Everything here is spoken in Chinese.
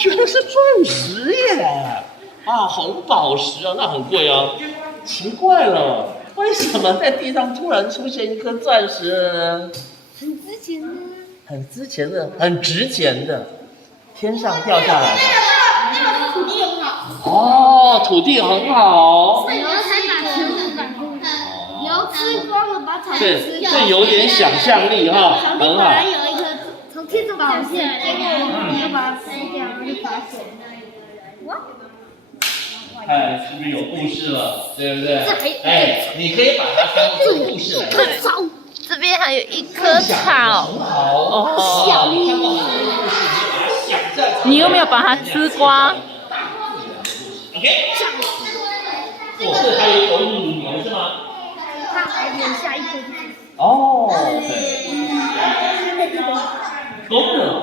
居然是钻石耶！啊，红宝石啊，那很贵啊。奇怪了，为什么在地上突然出现一颗钻石呢？很值钱的。很值钱的，很值钱的，天上掉下来的。土地很好。哦，土地很好。然后才把全部把然后吃光了，把草对，吃掉。这有点想象力哈，小弟本很好。来有一颗从天上掉下来，结果我们就把它吃掉，然后就发现。哇！看是不是有故事了，对不对这还？哎，你可以把它当做故事来看。草。这边还有一棵草，很好哦。小你看到很多故事，你就把它想象。你有没有把它吃光？ OK。哦，这还有一头母牛是吗？它还留下一颗。哦，对。公的。